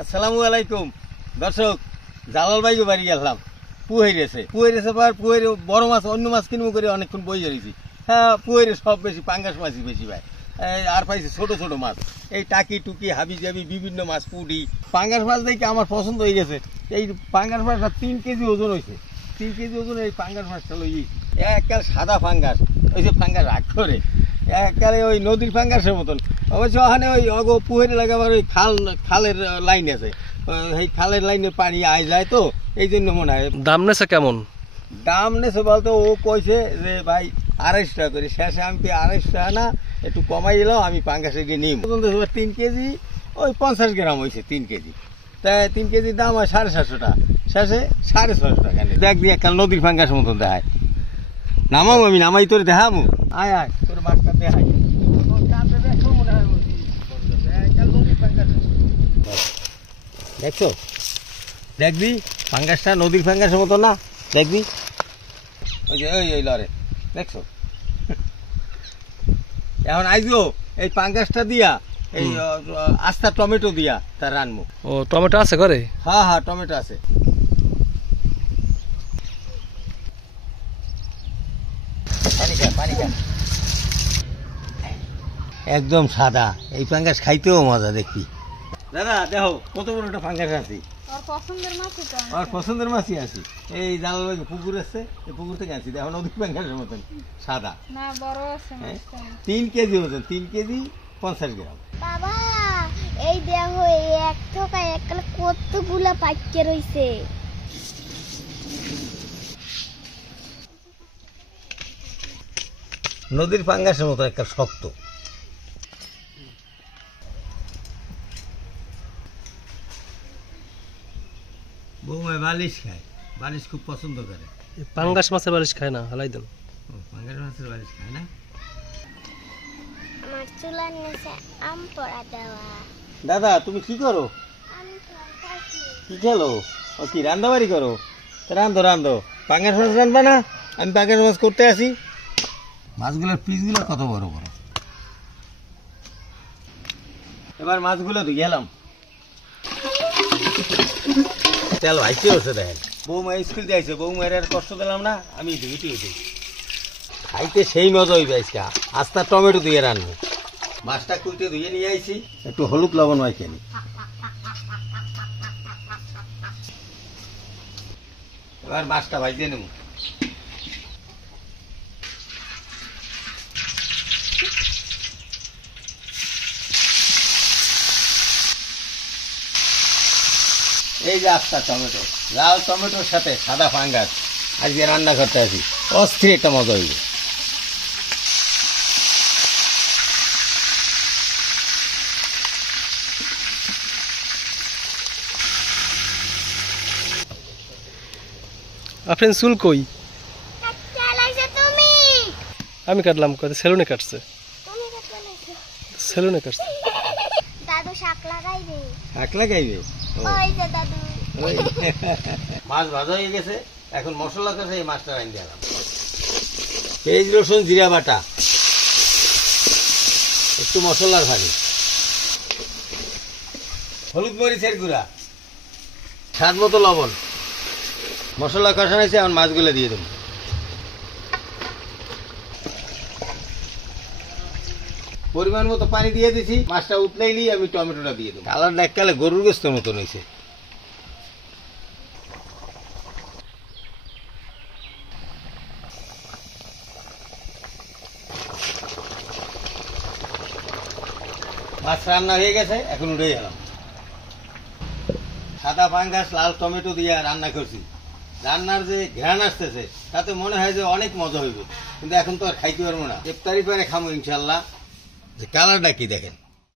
আসসালামু আলাইকুম দর্শক, জালাল ভাইকে বাড়ি গেলাম। পুয়াইরেছে পর পুয়াইরে বড় মাছ অন্য মাছ কিনবো করে অনেকক্ষণ বই জড়িয়েছি। হ্যাঁ, পুয়াইরে সব বেশি পাঙ্গাস মাছই বেশি ভাই। আর পাইছি ছোট ছোট মাছ, এই টাকি টুকি হাবি জাবি বিভিন্ন মাছ, পুঁটি। পাঙ্গাস মাছ দেখে আমার পছন্দ হয়ে গেছে। এই পাঙ্গাস মাছটা 3 কেজি ওজন হয়েছে। 3 কেজি ওজন এই পাঙ্গাস মাছটা লই এককাল সাদা ফাঙ্গাস, ওই যে ফাঙ্গাস রাগ করে এককালে ওই নদীর ফাঙ্গাসের মতন। অবশ্য ওখানে ওই পুহের লাগাবার ওই খালের লাইন আছে, এই খালের লাইনে পানি আয় যায়, তো এই জন্য মনে হয়। দাম নেছে কেমন? দাম নেছে বলতে ও কইছে যে ভাই 250 টাকা করে। শেষে আমি 250 টাকা না, একটু কমাই দিলাম, আমি পাঙ্গাসে গিয়ে নিই। 3 কেজি ওই 50 গ্রাম হয়েছে 3 কেজি। তাই 3 কেজির দাম হয় 750 টাকা, শেষে 650 টাকা। দেখ দিয়ে একটা নদীর ফাঙ্গাসের মতন দেখায়। নামাবো, আমি নামাই তোর দেখাবো। আয় আয় তোর মাছটা দেখাই। দেখছো, দেখবি ফাঙ্গাসটা নদীর ফাঙ্গাসের মতো না? দেখবি ওই যে ওই লরে, দেখছো? এখন আইজো এই পাঙ্গাসটা দিয়া এই আস্তা টমেটো দিয়া তার রানবো। ও টমেটো আছে ঘরে? হ্যাঁ হ্যাঁ, টমেটো আছে। একদম সাদা, এই পাঙ্গাস খাইতেও মজা। দেখবি দাদা, দেখো কত বড় একটা পাঙ্গাস আছে। আমার পছন্দের মাছই আছে। এই জালাল ভাই পুকুর আছে, এই পুকুর থেকে আনছি। দেখো নদীর পাঙ্গাসের মতন সাদা। 3 কেজি ওজন, 3 কেজি 50 গ্রাম। বাবা এই দেখো, এই এক ঠোকায় এককালে কতগুলা পাইকে রইছে। নদীর পাঙ্গাসের মতো একটা শক্ত। বৌমা বালিশ খায়, বালিশ খুব পছন্দ করে। পাঙ্গাস মাছের বালিশ খায় না, হালাই দেন। পাঙ্গাস মাছের বালিশ খায় না। আমার চুলার নিচে আম পড়া দেওয়া। দাদা তুমি কি করো? কি খেলো? ও কি রান্দাবাড়ি করো? রান্ধো রান্ধো। পাঙ্গাস মাছ রান্ধবা না? আমি পাঙ্গাস মাছ করতে আসি। মাছগুলোর পিসগুলো কত বড় বড়। এবার মাছগুলো ধুয়ে গেলাম। তেল ভাইতে হচ্ছে দেখেন। বৌমা স্কুল যাইছে, বৌমার আর কষ্ট দিলাম না, আমি ধুইতে হইতে খাইতে সেই মজা হইবে। আস্তা টমেটো দিয়ে রান্না। মাছটা কুইটে ধুয়ে নিয়ে আইছি, একটু হলুদ লবণ মাইকে নি। এবার মাছটা ভাইতে নেব। এই যে আস্তা টমেটো, লাল টমেটোর সাথে সাদা ফাঙ্গাস আজকে রান্না করতে আসি। অস্থির একটা মজা হইবে। আপনার চুল কই? আমি কাটলাম, কত সেলুনে কাটছে। সেলুনে কাটছে। দাদু শাক লাগাইবে। শাক লাগাইবে? ওই যে দাদু। মাছ ভাজা হয়ে গেছে, এখন মশলা কষে এই মাছটা রান্না দিলাম। পেঁয়াজ রসুন জিরা বাটা, একটু মশলার ভাজি, হলুদ মরিচের গুঁড়া, স্বাদ মতো লবণ। মশলা কষা হয়েছে, এখন মাছগুলো দিয়ে দেবো। পরিমাণ মতো পানি দিয়ে দিছি। মাছটা উতলাইলেই আমি টমেটোটা দিয়ে দেবো। কালারটা এককালে গরুর গোস্তের মতন হয়েছে। মাছ রান্না হয়ে গেছে, এখন উঠে গেলাম। সাদা পাঙ্গাস লাল টমেটো দিয়ে রান্না করছি। রান্নার যে ঘ্রাণ আসতেছে তাতে মনে হয় যে অনেক মজা হইবে, কিন্তু এখন তো আর খাইতে পারবো না। ইফতারি পরে খামো ইনশাল্লাহ। যে কালারটা কি দেখেন।